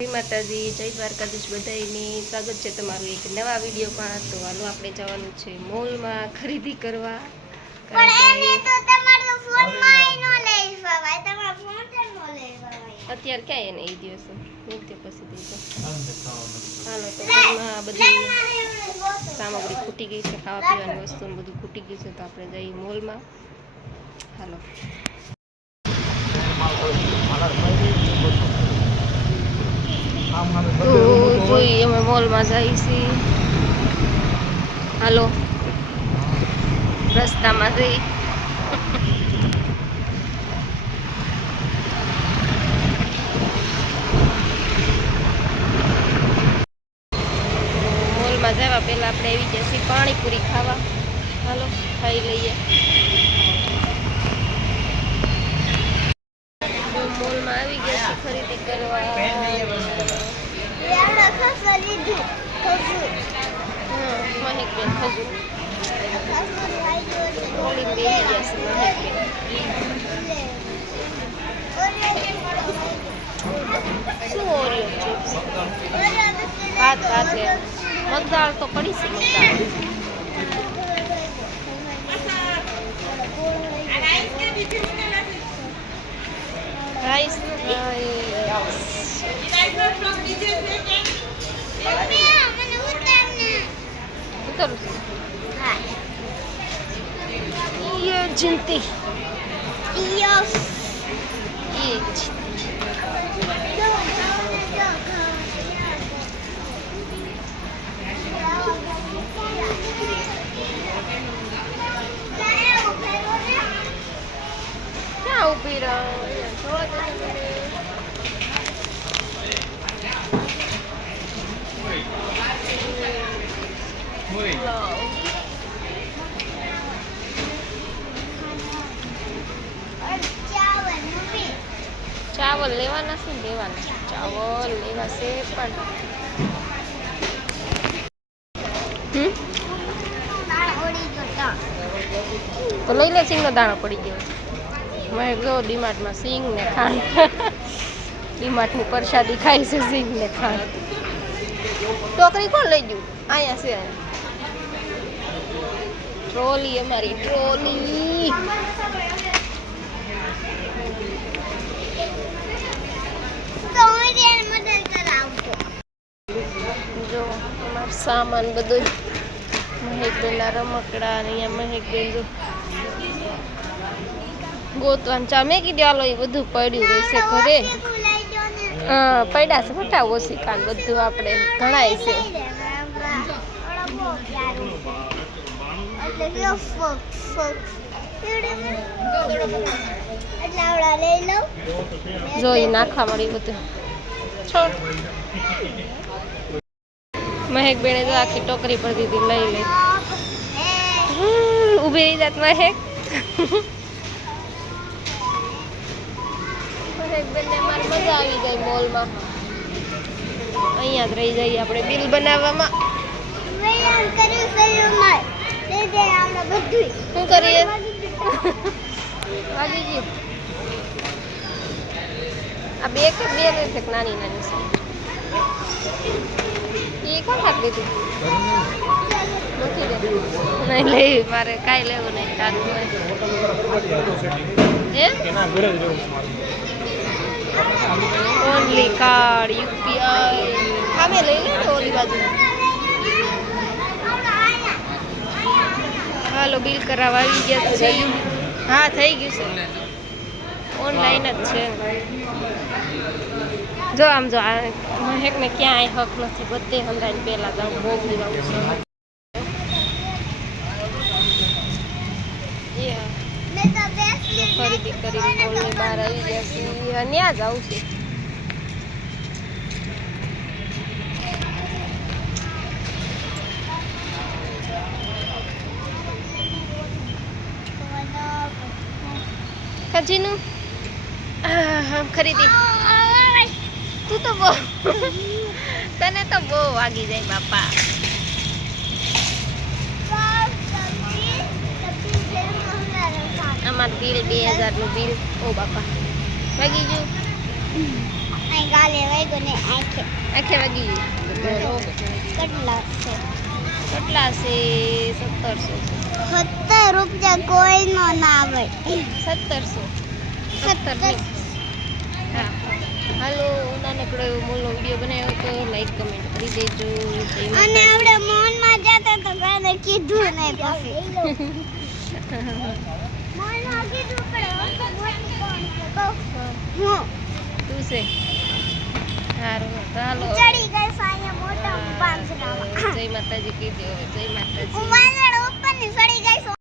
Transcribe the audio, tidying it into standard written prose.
જય માતાજી, જય દ્વારકાધીશ બધાયની સ્વાગત છે તમારું એક નવા વિડીયોમાં। તો હાલો આપણે જવાનું છે મોલમાં ખરીદી કરવા। અત્યારે ક્યાં એને એ દિવસો નૃત્ય પછી દીધો। હાલો તો ઘરમાં બધી સામગ્રી ખૂટી ગઈ છે, ખાવા પીવાની વસ્તુ બધું ખૂટી ગયું છે, તો આપણે જઈએ મોલમાં। હાલો તો જોઈએ અમે મોલમાં જઈએ છીએ। હાલો રસ્તામાં જઈ મોલમાં જવા પહેલા આપણે આવી ગયા છીએ પાણીપુરી ખાવા। હાલો ખાઈ લઈએ। મોલમાં આવી ગયા છીએ ખરીદી કરવા। મહેકબેન ખજૂર ઓલી બેસી ગયા છે મહેકબેન। શું ઓરિયો ચિપ્સ ભાત ભાત લે મગદાળ તો પડી છે મગદાળ। રાઈસ ઉતરું ये जिंती यस ये क्या ऊपी रहा चावल लेवाना से लेवाना चावल लेवा से पण तो लई ले सिंग नो दाणो पड़ी गयो। मैं गयो डीमार्ट में सिंग ने खांड डीमार्ट ની પ્રસાદી ખાઈ છે સિંગ ને ખાંડ। टोकरी કોણ લઈ ગયું આયા છે ટ્રોલી અમારી ટ્રોલી। જો અમારો સામાન બધું મહેકબેનના રમકડા અને અહીંયા મહેકબેન જો ગોતવાનું ચા મેં કીધું હાલો એ બધું પડ્યું રહેશે ઘરે। પડ્યા છે મોટા ઓછી કાન બધું આપણે ઘણાય છે। જો એ નાખવા મળી બધું છોડ મહેક બેને તો આખી ટોકરી પર દીધી લઈ લે ઊભી રહી જાત મહેક। મહેક બેનને મારે મજા આવી ગઈ મોલમાં। અહીંયા જ રહી જઈએ આપણે બિલ બનાવવામાં। શું કરીએ વાગી ગયું આ બે કે બે રહેશે નાની નાની છે એ કોણ હાથ લીધું નથી લેવું નહીં લેવી મારે કાંઈ લેવું નહીં તારું ઓનલી કાર્ડ યુપીઆઈ અમે લઈ લે ને ઓલી બાજુ। હાલો બિલ કરાવવા આવી ગયા છે। હા થઈ ગયું છે ઓનલાઈન જ છે। જો આમ જો મહેકને ક્યાંય હક નથી બધે હંધાઈને પહેલાં જાઉં મોગલી આવું છે। ખરીદી કરી મોલની બહાર આવી ગયા છે ત્યાં જ આવું છે। ખજીનું ખરીદી તું તો બહુ તને તો બહુ વાગી જાય બાપા। આમાં બિલ 2000 નું બિલ ઓ બાપા વાગી ગયું। ને ગાલે વાગ્યો ને આંખે આખે વાગી કેટલા છે કેટલા છે 1700 ₹70 કોઈનો ના આવે 1700 હા હાલો નાનકડો એવો મોલો વિડીયો બનાવ્યો તો લાઈક કમેન્ટ કરી દેજો અને આપણે મોનમાં જતા તો કાને કીધું નહીં પછી મોનમાં કીધું પડે મોટી કોણ છે કહું હું તું છે સારું ચાલો ચડી ગઈ સાયા મોટા પાંજરામાં જય માતાજી કીધું જય માતાજી હું વાદળ ઉપરની ચડી ગઈ છું